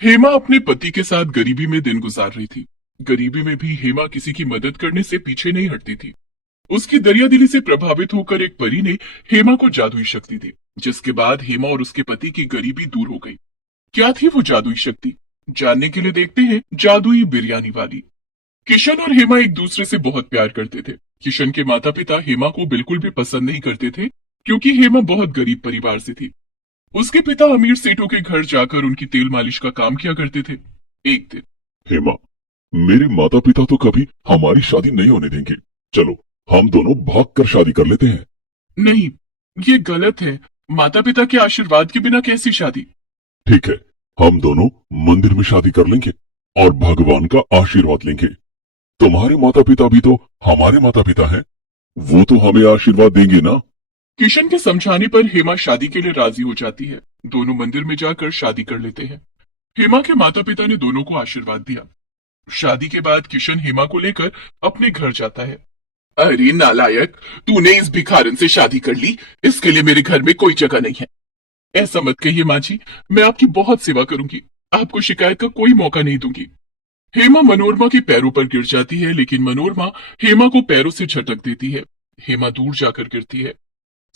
हेमा अपने पति के साथ गरीबी में दिन गुजार रही थी। गरीबी में भी हेमा किसी की मदद करने से पीछे नहीं हटती थी। उसकी दरियादिली से प्रभावित होकर एक परी ने हेमा को जादुई शक्ति दी, जिसके बाद हेमा और उसके पति की गरीबी दूर हो गई। क्या थी वो जादुई शक्ति? जानने के लिए देखते हैं जादुई बिरयानी वाली। किशन और हेमा एक दूसरे से बहुत प्यार करते थे। किशन के माता पिता हेमा को बिल्कुल भी पसंद नहीं करते थे, क्योंकि हेमा बहुत गरीब परिवार से थी। उसके पिता अमीर सेठों के घर जाकर उनकी तेल मालिश का काम किया करते थे। एक दिन, हेमा, मेरे माता पिता तो कभी हमारी शादी नहीं होने देंगे। चलो, हम दोनों भाग कर शादी कर लेते हैं। नहीं, ये गलत है। माता पिता के आशीर्वाद के बिना कैसी शादी? ठीक है, हम दोनों मंदिर में शादी कर लेंगे और भगवान का आशीर्वाद लेंगे। तुम्हारे माता पिता भी तो हमारे माता पिता हैं। वो तो हमें आशीर्वाद देंगे ना। किशन के समझाने पर हेमा शादी के लिए राजी हो जाती है। दोनों मंदिर में जाकर शादी कर लेते हैं। हेमा के माता पिता ने दोनों को आशीर्वाद दिया। शादी के बाद किशन हेमा को लेकर अपने घर जाता है। अरे नालायक, तूने इस भिखारन से शादी कर ली। इसके लिए मेरे घर में कोई जगह नहीं है। ऐसा मत कहिए माँ जी, मैं आपकी बहुत सेवा करूंगी। आपको शिकायत का कोई मौका नहीं दूंगी। हेमा मनोरमा के पैरों पर गिर जाती है, लेकिन मनोरमा हेमा को पैरों से झटक देती है। हेमा दूर जाकर गिरती है।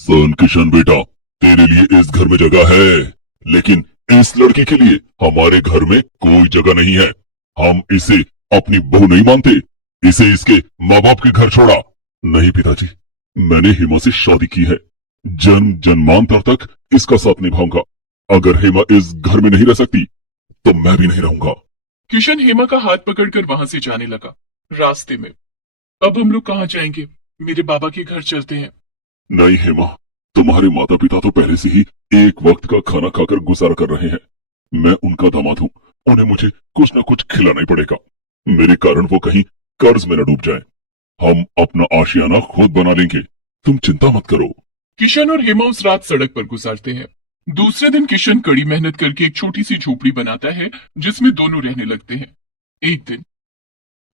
सुन किशन बेटा, तेरे लिए इस घर में जगह है, लेकिन इस लड़की के लिए हमारे घर में कोई जगह नहीं है। हम इसे अपनी बहू नहीं मानते। इसे इसके माँ बाप के घर छोड़ा। नहीं पिताजी, मैंने हेमा से शादी की है। जन्म जन्मांतर तक इसका साथ निभाऊंगा। अगर हेमा इस घर में नहीं रह सकती तो मैं भी नहीं रहूंगा। किशन हेमा का हाथ पकड़कर वहां से जाने लगा। रास्ते में, अब हम लोग कहाँ जाएंगे? मेरे बाबा के घर चलते हैं। नहीं हेमा, तुम्हारे माता पिता तो पहले से ही एक वक्त का खाना खाकर गुजारा कर रहे हैं। मैं उनका दामाद हूँ, उन्हें मुझे कुछ न कुछ खिलाना ही पड़ेगा। मेरे कारण वो कहीं कर्ज में न डूब जाए। हम अपना आशियाना खुद बना लेंगे, तुम चिंता मत करो। किशन और हेमा उस रात सड़क पर गुजारते हैं। दूसरे दिन किशन कड़ी मेहनत करके एक छोटी सी झोपड़ी बनाता है, जिसमें दोनों रहने लगते हैं। एक दिन,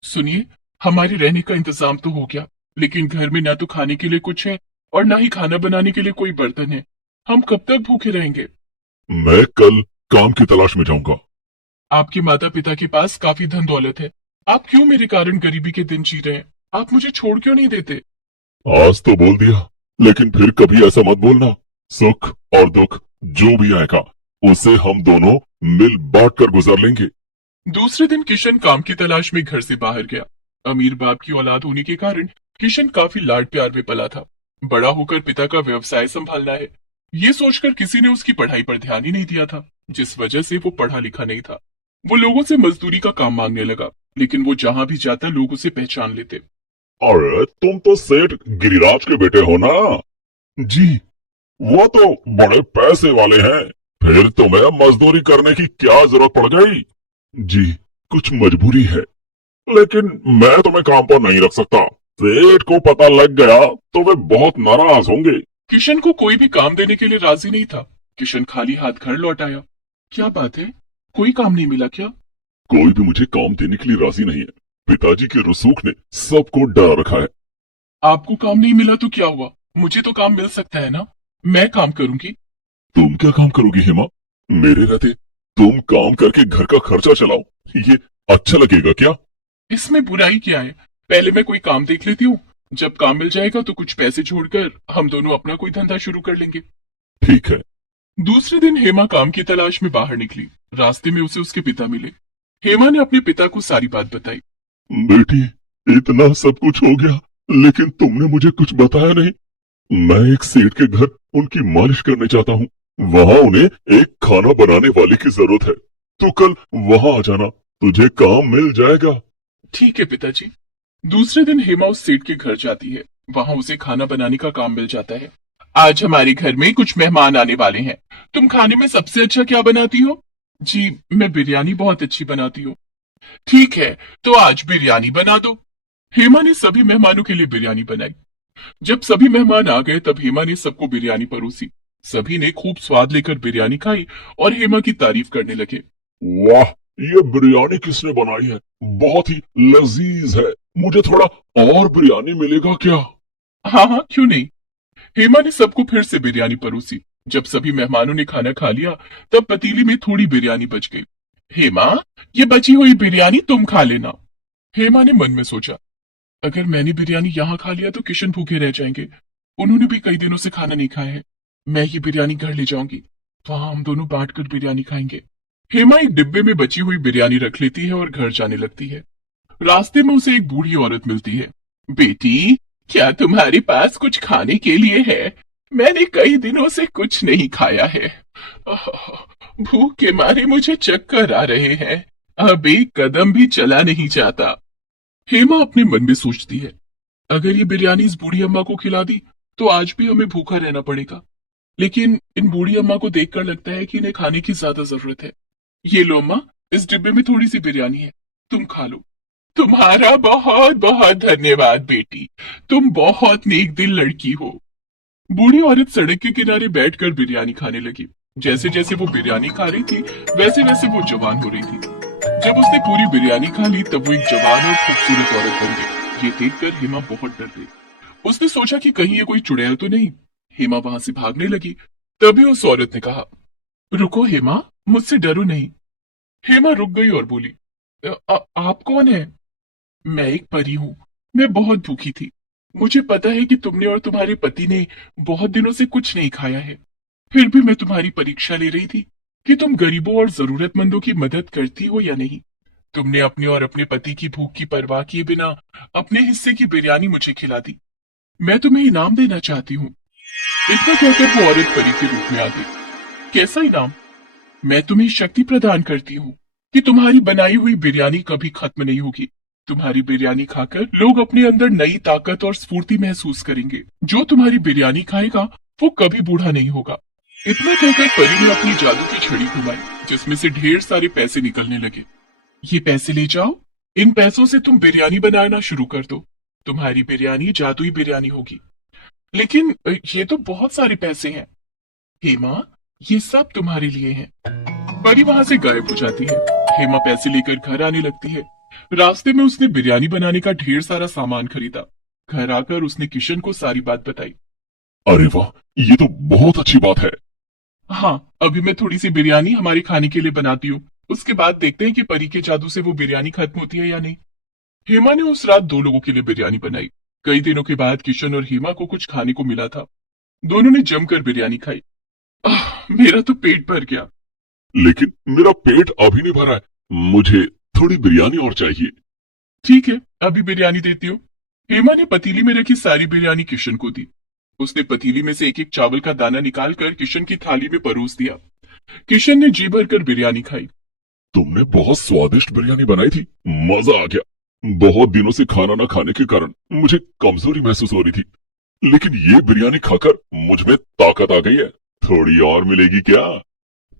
सुनिए, हमारे रहने का इंतजाम तो हो गया, लेकिन घर में ना तो खाने के लिए कुछ है और ना ही खाना बनाने के लिए कोई बर्तन है। हम कब तक भूखे रहेंगे? मैं कल काम की तलाश में जाऊंगा। आपके माता पिता के पास काफी धन दौलत है। आप क्यों मेरे कारण गरीबी के दिन जी रहे हैं? आप मुझे छोड़ क्यों नहीं देते? आज तो बोल दिया, लेकिन फिर कभी ऐसा मत बोलना। सुख और दुख जो भी आएगा, उसे हम दोनों मिल बांट कर गुजार लेंगे। दूसरे दिन किशन काम की तलाश में घर से बाहर गया। अमीर बाप की औलाद होने के कारण किशन काफी लाड प्यार में पला था। बड़ा होकर पिता का व्यवसाय संभालना है, ये सोचकर किसी ने उसकी पढ़ाई पर ध्यान ही नहीं दिया था, जिस वजह से वो पढ़ा लिखा नहीं था। वो लोगों से मजदूरी का काम मांगने लगा, लेकिन वो जहां भी जाता लोग उसे पहचान लेते। अरे तुम तो सेठ गिरिराज के बेटे हो ना? जी, वो तो बड़े पैसे वाले हैं। फिर तुम्हें मजदूरी करने की क्या जरूरत पड़ गई? जी, कुछ मजबूरी है, लेकिन मैं तुम्हें काम पर नहीं रख सकता। सेठ को पता लग गया तो वे बहुत नाराज होंगे। किशन को कोई भी काम देने के लिए राजी नहीं था। किशन खाली हाथ घर लौट आया। क्या बात है, कोई काम नहीं मिला क्या? कोई भी मुझे काम देने के लिए राजी नहीं है। पिताजी के रसूख ने सबको डरा रखा है। आपको काम नहीं मिला तो क्या हुआ? मुझे तो काम मिल सकता है ना, मैं काम करूंगी। तुम क्या काम करोगी हेमा? मेरे रहते तुम काम करके घर का खर्चा चलाओ, ये अच्छा लगेगा क्या? इसमें बुराई क्या है? पहले मैं कोई काम देख लेती हूँ। जब काम मिल जाएगा तो कुछ पैसे छोड़कर हम दोनों अपना कोई धंधा शुरू कर लेंगे। ठीक है। दूसरे दिन हेमा काम की तलाश में बाहर निकली। रास्ते में उसे उसके पिता मिले। हेमा ने अपने पिता को सारी बात बताई। बेटी, इतना सब कुछ हो गया, लेकिन तुमने मुझे कुछ बताया नहीं। मैं एक सेठ के घर उनकी मालिश करने चाहता हूँ। वहाँ उन्हें एक खाना बनाने वाले की जरूरत है। तो कल वहाँ आ जाना, तुझे काम मिल जाएगा। ठीक है पिताजी। दूसरे दिन हेमा उस सेठ के घर जाती है। वहां उसे खाना बनाने का काम मिल जाता है। आज हमारे घर में कुछ मेहमान आने वाले हैं। तुम खाने में सबसे अच्छा क्या बनाती हो? जी, मैं बिरयानी बहुत अच्छी बनाती हूँ। ठीक है, तो आज बिरयानी बना दो। हेमा ने सभी मेहमानों के लिए बिरयानी बनाई। जब सभी मेहमान आ गए तब हेमा ने सबको बिरयानी परोसी। सभी ने खूब स्वाद लेकर बिरयानी खाई और हेमा की तारीफ करने लगे। वाह, ये बिरयानी किसने बनाई है? बहुत ही लजीज है। मुझे थोड़ा और बिरयानी मिलेगा क्या? हाँ हाँ, क्यों नहीं। हेमा ने सबको फिर से बिरयानी परोसी। जब सभी मेहमानों ने खाना खा लिया तब पतीली में थोड़ी बिरयानी बच गई। हेमा, ये बची हुई बिरयानी तुम खा लेना। हेमा ने मन में सोचा, अगर मैंने बिरयानी यहाँ खा लिया तो किशन भूखे रह जाएंगे। उन्होंने भी कई दिनों से खाना नहीं खाया है। मैं ये बिरयानी घर ले जाऊंगी, वहां हम दोनों बांटकर बिरयानी खाएंगे। हेमा एक डिब्बे में बची हुई बिरयानी रख लेती है और घर जाने लगती है। रास्ते में उसे एक बूढ़ी औरत मिलती है। बेटी, क्या तुम्हारे पास कुछ खाने के लिए है? मैंने कई दिनों से कुछ नहीं खाया है। आह, भूख के मारे मुझे चक्कर आ रहे हैं। अब एक कदम भी चला नहीं जाता। हेमा अपने मन में सोचती है, अगर ये बिरयानी इस बूढ़ी अम्मा को खिला दी तो आज भी हमें भूखा रहना पड़ेगा। लेकिन इन बूढ़ी अम्मा को देखकर लगता है कि इन्हें खाने की ज्यादा जरूरत है। ये लो अम्मा, इस डिब्बे में थोड़ी सी बिरयानी है, तुम खा लो। तुम्हारा बहुत बहुत धन्यवाद बेटी, तुम बहुत नेक दिल लड़की हो। बूढ़ी औरत सड़क के किनारे बैठकर बिरयानी खाने लगी। जैसे जैसे वो बिरयानी खा रही थी वैसे वैसे वो जवान हो रही थी। जब उसने पूरी बिरयानी खा ली तब वो एक जवान और खूबसूरत औरत बन गई। ये देखकर हेमा बहुत डर गई। उसने सोचा कि कहीं ये कोई चुड़ैल तो नहीं। हेमा वहां से भागने लगी। तभी उस औरत ने कहा, रुको हेमा, मुझसे डरो नहीं। हेमा रुक गई और बोली, आप कौन है? मैं एक परी हूँ। मैं बहुत भूखी थी। मुझे पता है कि तुमने और तुम्हारे पति ने बहुत दिनों से कुछ नहीं खाया है। फिर भी मैं तुम्हारी परीक्षा ले रही थी कि तुम गरीबों और जरूरतमंदों की मदद करती हो या नहीं। तुमने अपने और अपने पति की भूख की परवाह किए बिना अपने हिस्से की बिरयानी मुझे खिला दी। मैं तुम्हें इनाम देना चाहती हूँ। इतना कहकर वो औरत परी के रूप में आ गई। कैसा इनाम? मैं तुम्हें शक्ति प्रदान करती हूँ कि तुम्हारी बनाई हुई बिरयानी कभी खत्म नहीं होगी। तुम्हारी बिरयानी खाकर लोग अपने अंदर नई ताकत और स्फूर्ति महसूस करेंगे। जो तुम्हारी बिरयानी खाएगा वो कभी बूढ़ा नहीं होगा। इतना कहकर परी ने अपनी जादू की छड़ी घुमाई, जिसमें से ढेर सारे पैसे निकलने लगे। ये पैसे ले जाओ, इन पैसों से तुम बिरयानी बनाना शुरू कर दो। तुम्हारी बिरयानी जादुई बिरयानी होगी। लेकिन ये तो बहुत सारे पैसे हैं। हेमा, ये सब तुम्हारे लिए हैं। परी वहां से गायब हो जाती है। हेमा पैसे लेकर घर आने लगती है। रास्ते में उसने बिरयानी बनाने का ढेर सारा सामान खरीदा। घर आकर उसने किशन को सारी बात बताई। अरे वाह, ये तो बहुत अच्छी बात है। हाँ, अभी मैं थोड़ी सी बिरयानी हमारे खाने के लिए बनाती हूँ। उसके बाद देखते हैं कि परी के जादू से वो बिरयानी खत्म होती है या नहीं। हेमा ने उस रात 2 लोगों के लिए बिरयानी बनाई। कई दिनों के बाद किशन और हेमा को कुछ खाने को मिला था। दोनों ने जमकर बिरयानी खाई। मेरा तो पेट भर गया। लेकिन मेरा पेट अभी नहीं भरा है, मुझे थोड़ी बिरयानी और चाहिए। ठीक है, अभी बिरयानी देती हूँ। हेमा ने पतीली में रखी सारी बिरयानी किशन को दी। उसने पतीली में से एक एक चावल का दाना निकालकर किशन की थाली में परोस दिया। किशन ने जी भरकर बिरयानी खाई। तुमने बहुत स्वादिष्ट बिरयानी बनाई थी, मजा आ गया। बहुत दिनों से खाना ना खाने के कारण मुझे कमजोरी महसूस हो रही थी, लेकिन ये बिरयानी खाकर मुझ में ताकत आ गई है। थोड़ी और मिलेगी क्या?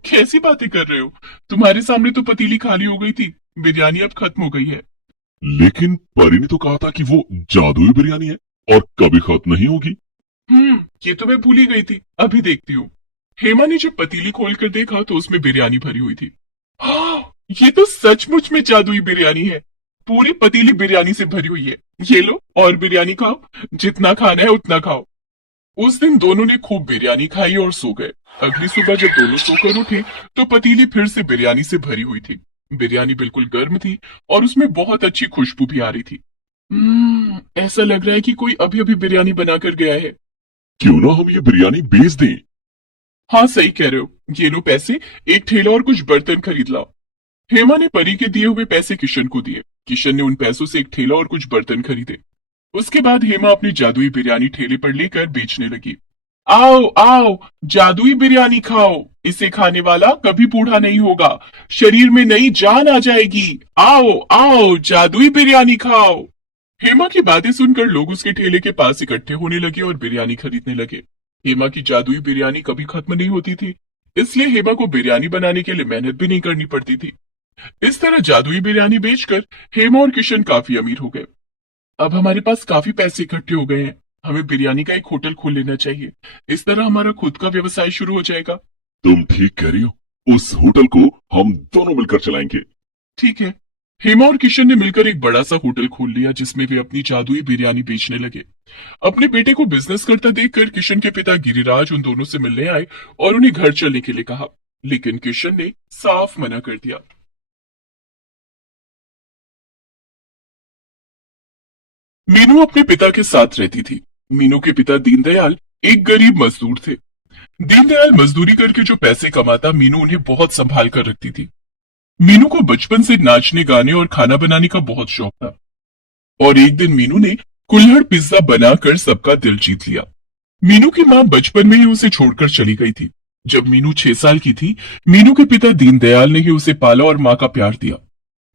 कैसी बातें कर रहे हो? तुम्हारे सामने तो पतीली खाली हो गई थी। बिरयानी अब खत्म हो गई है। लेकिन परी ने तो कहा था कि वो जादुई बिरयानी है और कभी खत्म नहीं होगी। ये तो मैं भूल ही गई थी। अभी देखती हूँ। हेमा ने जब पतीली खोलकर देखा तो उसमें बिरयानी भरी हुई थी। हाँ, ये तो सचमुच में जादुई बिरयानी है। पूरी पतीली बिरयानी से भरी हुई है। ये लो और बिरयानी खाओ। जितना खाना है उतना खाओ। उस दिन दोनों ने खूब बिरयानी खाई और सो गए। अगली सुबह जब दोनों सोकर उठे तो पतीली फिर से बिरयानी से भरी हुई थी। बिरयानी बिल्कुल गर्म थी और उसमें बहुत अच्छी खुशबू भी आ रही थी। ऐसा लग रहा है कि कोई अभी अभी बिरयानी बनाकर गया है। क्यों ना हम ये बिरयानी बेच दें? हाँ, सही कह रहे हो। ये लो पैसे, एक ठेला और कुछ बर्तन खरीद लाओ। हेमा ने परी के दिए हुए पैसे किशन को दिए। किशन ने उन पैसों से एक ठेला और कुछ बर्तन खरीदे। उसके बाद हेमा अपनी जादुई बिरयानी ठेले पर लेकर बेचने लगी। आओ आओ, जादुई बिरयानी खाओ। इसे खाने वाला कभी बूढ़ा नहीं होगा। शरीर में नई जान आ जाएगी। आओ आओ, जादुई बिरयानी खाओ। हेमा की बातें सुनकर लोग उसके ठेले के पास इकट्ठे होने लगे और बिरयानी खरीदने लगे। हेमा की जादुई बिरयानी कभी खत्म नहीं होती थी, इसलिए हेमा को बिरयानी बनाने के लिए मेहनत भी नहीं करनी पड़ती थी। इस तरह जादुई बिरयानी बेचकर हेमा और किशन काफी अमीर हो गए। अब हमारे पास काफी पैसे इकट्ठे हो गए हैं। हमें बिरयानी का एक होटल खोल लेना चाहिए। इस तरह हमारा खुद का व्यवसाय शुरू हो जाएगा। तुम ठीक कह रही हो, उस होटल को हम दोनों मिलकर चलाएंगे। ठीक है। हेमा और किशन ने मिलकर एक बड़ा सा होटल खोल लिया, जिसमें वे अपनी जादुई बिरयानी बेचने लगे। अपने बेटे को बिजनेस करता देखकर किशन के पिता गिरिराज उन दोनों से मिलने आए और उन्हें घर चलने के लिए कहा, लेकिन किशन ने साफ मना कर दिया। मीनू अपने पिता के साथ रहती थी। मीनू के पिता दीनदयाल एक गरीब मजदूर थे। दीनदयाल मजदूरी करके जो पैसे कमाता, मीनू उन्हें बहुत संभाल कर रखती थी। मीनू को बचपन से नाचने, गाने और खाना बनाने का बहुत शौक था और एक दिन मीनू ने कुल्हड़ पिज्जा बनाकर सबका दिल जीत लिया। मीनू की मां बचपन में ही उसे छोड़कर चली गई थी। जब मीनू 6 साल की थी, मीनू के पिता दीनदयाल ने ही उसे पाला और मां का प्यार दिया।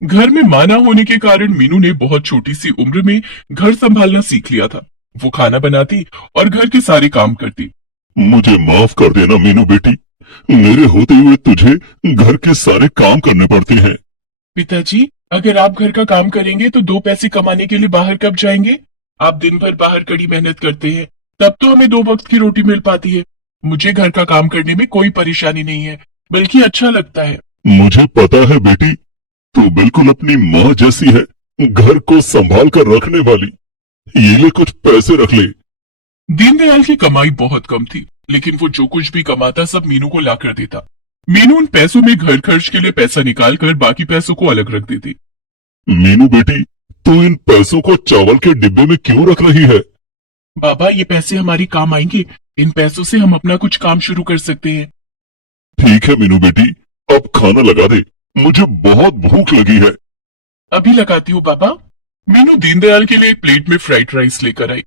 घर में मां ना होने के कारण मीनू ने बहुत छोटी सी उम्र में घर संभालना सीख लिया था। वो खाना बनाती और घर के सारे काम करती। मुझे माफ कर देना मीनू बेटी, मेरे होते हुए तुझे घर के सारे काम करने पड़ते हैं। पिताजी, अगर आप घर का काम करेंगे तो 2 पैसे कमाने के लिए बाहर कब जाएंगे? आप दिन भर बाहर कड़ी मेहनत करते हैं, तब तो हमें 2 वक्त की रोटी मिल पाती है। मुझे घर का काम करने में कोई परेशानी नहीं है, बल्कि अच्छा लगता है। मुझे पता है बेटी, तू बिल्कुल अपनी माँ जैसी है, घर को संभाल कर रखने वाली। ये ले कुछ पैसे रख ले। दीनदयाल की कमाई बहुत कम थी, लेकिन वो जो कुछ भी कमाता सब मीनू को ला कर देता। मीनू उन पैसों में घर खर्च के लिए पैसा निकाल कर बाकी पैसों को अलग रख देती। मीनू बेटी, तू इन पैसों को चावल के डिब्बे में क्यों रख रही है? बाबा, ये पैसे हमारी काम आएंगे। इन पैसों से हम अपना कुछ काम शुरू कर सकते हैं। ठीक है मीनू बेटी, अब खाना लगा दे, मुझे बहुत भूख लगी है। अभी लगाती हूँ बाबा। मीनू दीनदयाल के लिए एक प्लेट में फ्राइड राइस लेकर आई।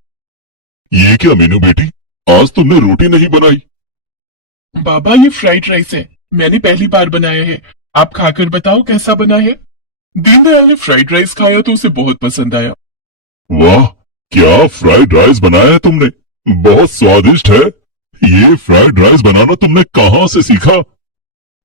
ये क्या मीनू बेटी, आज तुमने रोटी नहीं बनाई? बाबा, ये फ्राइड राइस है, मैंने पहली बार बनाया है। आप खाकर बताओ कैसा बना है। दीनदयाल ने फ्राइड राइस खाया तो उसे बहुत पसंद आया। वाह, क्या फ्राइड राइस बनाया है तुमने, बहुत स्वादिष्ट है। ये फ्राइड राइस बनाना तुमने कहाँ से सीखा?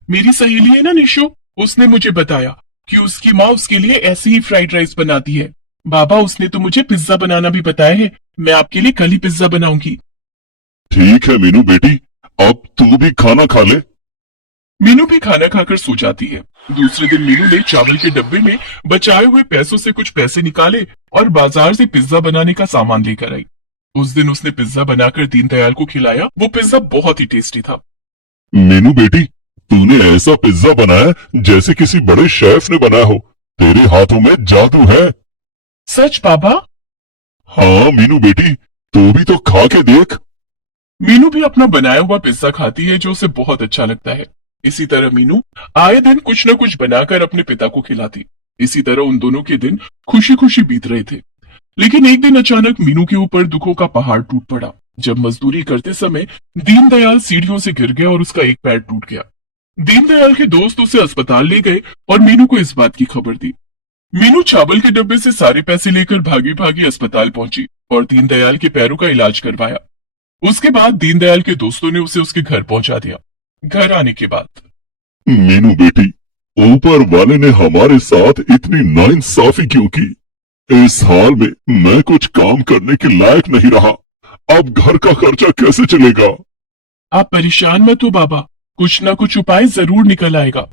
मेरी सहेली है ना निशु, उसने मुझे बताया कि उसकी माँ उसके लिए ऐसे ही फ्राइड राइस बनाती है। बाबा, उसने तो मुझे पिज्जा बनाना भी बताया है। मैं आपके लिए कल ही पिज्जा बनाऊंगी। ठीक है मीनू बेटी, अब तू भी खाना खा ले। मीनू भी खाना खाकर सो जाती है। दूसरे दिन मीनू ने चावल के डब्बे में बचाए हुए पैसों से कुछ पैसे निकाले और बाजार से पिज्जा बनाने का सामान लेकर आई। उस दिन उसने पिज्जा बनाकर दीनदयाल को खिलाया। वो पिज्जा बहुत ही टेस्टी था। मीनू बेटी, तूने ऐसा पिज्जा बनाया जैसे किसी बड़े शेफ ने बनाया हो। तेरे हाथों में जादू है। सच बाबा? हाँ मीनू बेटी, तू भी तो खा के देख। मीनू भी अपना बनाया हुआ पिज्जा खाती है, जो उसे बहुत अच्छा लगता है। इसी तरह मीनू आए दिन कुछ न कुछ बनाकर अपने पिता को खिलाती। इसी तरह उन दोनों के दिन खुशी खुशी बीत रहे थे। लेकिन एक दिन अचानक मीनू के ऊपर दुखों का पहाड़ टूट पड़ा। जब मजदूरी करते समय दीनदयाल सीढ़ियों से गिर गया और उसका एक पैर टूट गया। दीनदयाल के दोस्त उसे अस्पताल ले गए और मीनू को इस बात की खबर दी। मीनू चावल के डब्बे से सारे पैसे लेकर भागी भागी अस्पताल पहुंची और दीनदयाल के पैरों का इलाज करवाया। उसके बाद दीनदयाल के दोस्तों ने उसे उसके घर पहुंचा दिया। घर आने के बाद, मीनू बेटी, ऊपर वाले ने हमारे साथ इतनी नाइंसाफी क्यों की? इस हाल में मैं कुछ काम करने के लायक नहीं रहा। अब घर का खर्चा कैसे चलेगा? आप परेशान मत हो बाबा, कुछ ना कुछ उपाय जरूर निकल आएगा।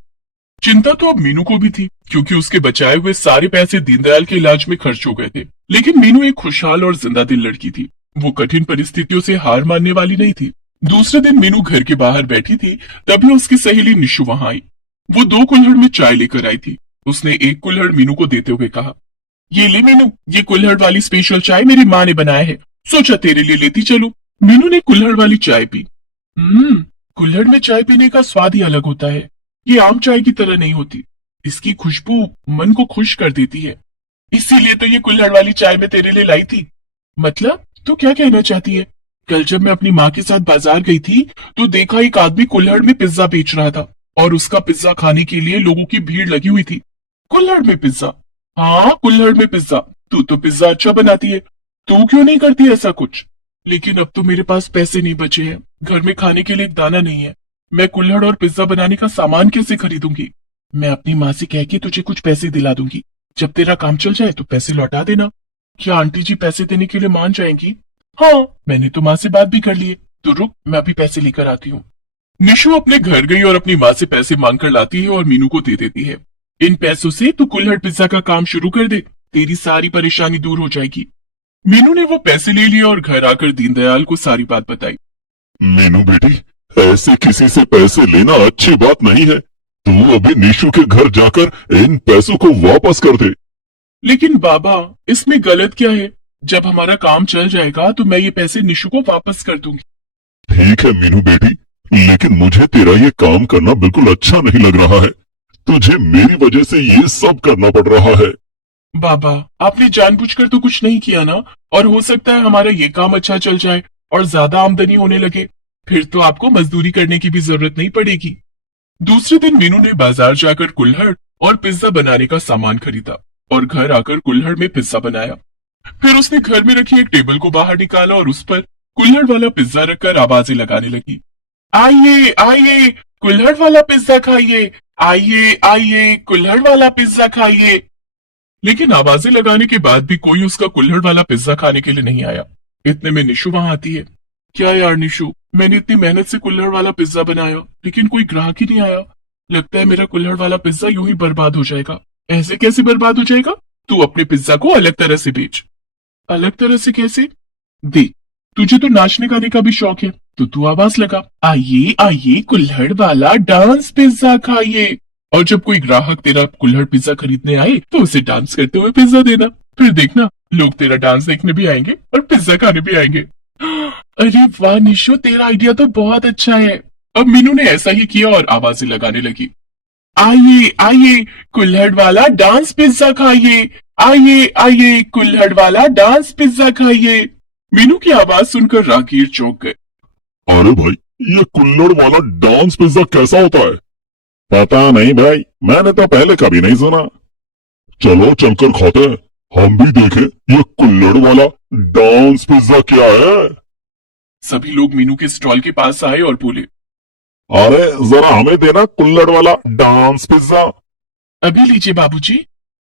चिंता तो अब मीनू को भी थी, क्योंकि उसके बचाए हुए सारे पैसे दीनदयाल के इलाज में खर्च हो गए थे। लेकिन मीनू एक खुशहाल और जिंदा दिल लड़की थी। वो कठिन परिस्थितियों से हार मानने वाली नहीं थी। दूसरे दिन मीनू घर के बाहर बैठी थी, तभी उसकी सहेली निशु वहां आई। वो 2 कुल्हड़ में चाय लेकर आई थी। उसने एक कुल्हड़ मीनू को देते हुए कहा, ये ले मीनू, ये कुल्हड़ वाली स्पेशल चाय मेरी माँ ने बनाया है, सोचा तेरे लिए लेती चलूं। मीनू ने कुल्हड़ वाली चाय पी। कुल्हड़ में चाय पीने का स्वाद ही अलग होता है। ये आम चाय की तरह नहीं होती। इसकी खुशबू मन को खुश कर देती है। इसीलिए तो ये कुल्हड़ वाली चाय मैं तेरे लिए लाई थी। मतलब, तू क्या कहना चाहती है? कल जब मैं अपनी माँ के साथ बाजार गई थी तो देखा एक आदमी कुल्हड़ में पिज्जा बेच रहा था और उसका पिज्जा खाने के लिए लोगों की भीड़ लगी हुई थी। कुल्हड़ में पिज्जा? हाँ, कुल्हड़ में पिज्जा। तू तो पिज्जा अच्छा बनाती है, तू क्यों नहीं करती ऐसा कुछ? लेकिन अब तो मेरे पास पैसे नहीं बचे हैं, घर में खाने के लिए एक दाना नहीं है। मैं कुल्हड़ और पिज्जा बनाने का सामान कैसे खरीदूंगी? मैं अपनी माँ से कह के तुझे कुछ पैसे दिला दूंगी। जब तेरा काम चल जाए तो पैसे लौटा देना। क्या आंटी जी पैसे देने के लिए मान जाएंगी? हाँ, मैंने तो माँ से बात भी कर ली है। तो रुक, मैं अभी पैसे लेकर आती हूँ। निशु अपने घर गई और अपनी माँ से पैसे मांग कर लाती है और मीनू को दे देती है। इन पैसों से तू कुल्हड़ पिज्जा का काम शुरू कर दे, तेरी सारी परेशानी दूर हो जाएगी। मीनू ने वो पैसे ले लिए और घर आकर दीनदयाल को सारी बात बताई। मीनू बेटी, ऐसे किसी से पैसे लेना अच्छी बात नहीं है। तू अभी निशु के घर जाकर इन पैसों को वापस कर दे। लेकिन बाबा, इसमें गलत क्या है? जब हमारा काम चल जाएगा तो मैं ये पैसे निशु को वापस कर दूंगी। ठीक है मीनू बेटी, लेकिन मुझे तेरा ये काम करना बिल्कुल अच्छा नहीं लग रहा है। तुझे मेरी वजह से ये सब करना पड़ रहा है। बाबा, आपने जानबूझकर तो कुछ नहीं किया ना, और हो सकता है हमारा ये काम अच्छा चल जाए और ज्यादा आमदनी होने लगे, फिर तो आपको मजदूरी करने की भी जरूरत नहीं पड़ेगी। दूसरे दिन मीनू ने बाजार जाकर कुल्हड़ और पिज्जा बनाने का सामान खरीदा और घर आकर कुल्हड़ में पिज्जा बनाया। फिर उसने घर में रखी एक टेबल को बाहर निकाला और उस पर कुल्हड़ वाला पिज्जा रखकर आवाजें लगाने लगी। आइए आइए, कुल्हड़ वाला पिज्जा खाइए, आइए आइए, कुल्हड़ वाला पिज्जा खाइए। लेकिन आवाजें लगाने के बाद भी कोई उसका कुल्हड़ वाला पिज्जा खाने के लिए नहीं आया। इतने में निशु वहां आती है। क्या यार निशु, मैंने इतनी मेहनत से कुल्हड़ वाला पिज्जा बनाया लेकिन कोई ग्राहक ही नहीं आया। लगता है मेरा कुल्हड़ वाला पिज्जा यूं ही बर्बाद हो जाएगा। ऐसे कैसे बर्बाद हो जाएगा? तू अपने पिज्जा को अलग तरह से बेच। अलग तरह से कैसे? देख, तुझे तो नाचने गाने का भी शौक है, तो तू आवाज लगा, आइए आइए, कुल्हड़ वाला डांस पिज्जा खाइए। और जब कोई ग्राहक तेरा कुल्हड़ पिज्जा खरीदने आए तो उसे डांस करते हुए पिज्जा देना। फिर देखना, लोग तेरा डांस देखने भी आएंगे और पिज्जा खाने भी आएंगे। अरे वाह निशु, तेरा आइडिया तो बहुत अच्छा है। अब मीनू ने ऐसा ही किया और आवाजें लगाने लगी। आइए आइए, कुल्हड़ वाला डांस पिज्जा खाइए, आइए आइए, कुल्हड़ वाला डांस पिज्जा खाइए। मीनू की आवाज सुनकर राहगीर चौंक गए। अरे भाई, ये कुल्हड़ वाला डांस पिज्जा कैसा होता है? पता नहीं भाई, मैंने तो पहले कभी नहीं सुना। चलो चलकर खाते हैं, हम भी देखें ये कुल्हड़ वाला डांस पिज्जा क्या है। सभी लोग मीनू के स्टॉल के पास आए और बोले, अरे जरा हमें देना कुल्हड़ वाला डांस पिज्जा। अभी लीजिए बाबूजी।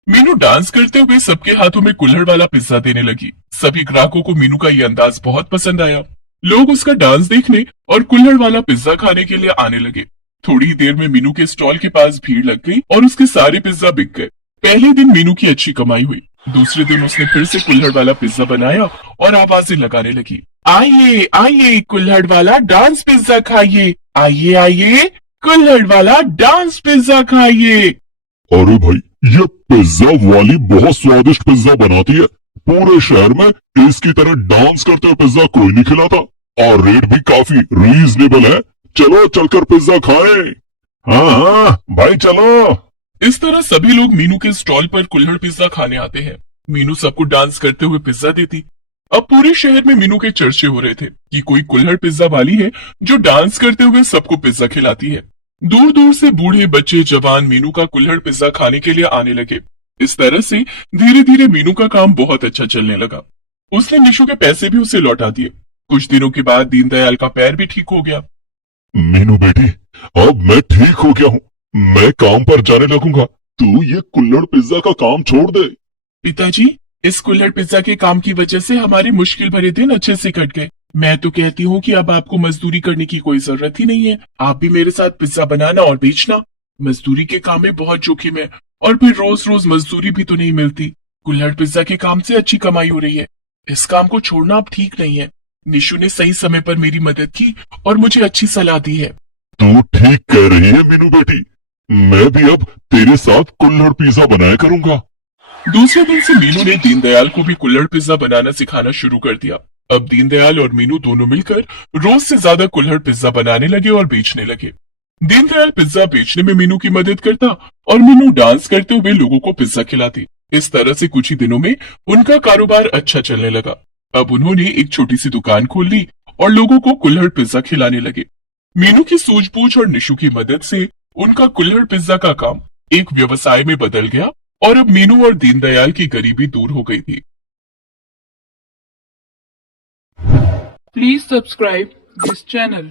मीनू डांस करते हुए सबके हाथों में कुल्हड़ वाला पिज्जा देने लगी। सभी ग्राहकों को मीनू का ये अंदाज बहुत पसंद आया। लोग उसका डांस देखने और कुल्हड़ वाला पिज्जा खाने के लिए आने लगे। थोड़ी ही देर में मीनू के स्टॉल के पास भीड़ लग गई और उसके सारे पिज्जा बिक गए। पहले दिन मीनू की अच्छी कमाई हुई। दूसरे दिन उसने फिर से कुल्हड़ वाला पिज्जा बनाया और आवाजें लगाने लगी, आइए आइए, कुल्हड़ वाला डांस पिज्जा खाइए, आइए आइए, कुल्हड़ वाला डांस पिज्जा खाइए। अरे भाई, ये पिज्जा वाली बहुत स्वादिष्ट पिज्जा बनाती है। पूरे शहर में इसकी तरह डांस करते हुए पिज्जा कोई नहीं खिलाता, और रेट भी काफी रीजनेबल है। चलो चलकर पिज्जा खाएं। हाँ हाँ भाई चलो। इस तरह सभी लोग मीनू के स्टॉल पर कुल्हड़ पिज्जा खाने आते हैं। मीनू सबको डांस करते हुए पिज्जा देती। अब पूरे शहर में मीनू के चर्चे हो रहे थे कि कोई कुल्हड़ पिज्जा वाली है जो डांस करते हुए सबको पिज्जा खिलाती है। दूर दूर से बूढ़े, बच्चे, जवान मीनू का कुल्हड़ पिज्जा खाने के लिए आने लगे। इस तरह से धीरे धीरे मीनू का काम बहुत अच्छा चलने लगा। उसने निशु के पैसे भी उसे लौटा दिए। कुछ दिनों के बाद दीनदयाल का पैर भी ठीक हो गया। मीनू बेटी, अब मैं ठीक हो गया हूँ, मैं काम पर जाने लगूंगा। तू ये कुल्हड़ पिज्जा का काम छोड़ दे। पिताजी, इस कुल्हड़ पिज्जा के काम की वजह से हमारे मुश्किल भरे दिन अच्छे से कट गए। मैं तो कहती हूँ कि अब आपको मजदूरी करने की कोई जरूरत ही नहीं है। आप भी मेरे साथ पिज्जा बनाना और बेचना। मजदूरी के काम में बहुत जोखिम है और फिर रोज रोज मजदूरी भी तो नहीं मिलती। कुल्हड़ पिज्जा के काम से अच्छी कमाई हो रही है। इस काम को छोड़ना अब ठीक नहीं है। निशु ने सही समय पर मेरी मदद की और मुझे अच्छी सलाह दी है। तू ठीक कह रही है मीनू बेटी, मैं भी अब तेरे साथ कुल्हड़ पिज्जा बनाया करूंगा। दूसरे दिन से मीनू ने दीनदयाल को भी कुल्हड़ पिज्जा बनाना सिखाना शुरू कर दिया। अब दीनदयाल और मीनू दोनों मिलकर रोज से ज्यादा कुल्हड़ पिज्जा बनाने लगे और बेचने लगे। दीनदयाल पिज्जा बेचने में मीनू की मदद करता और मीनू डांस करते हुए लोगों को पिज्जा खिलाती। इस तरह से कुछ ही दिनों में उनका कारोबार अच्छा चलने लगा। अब उन्होंने एक छोटी सी दुकान खोल ली और लोगों को कुल्हड़ पिज्जा खिलाने लगे। मीनू की सूझबूझ और निशु की मदद से उनका कुल्हड़ पिज्जा का काम एक व्यवसाय में बदल गया और अब मीनू और दीनदयाल की गरीबी दूर हो गई थी। Please subscribe this channel.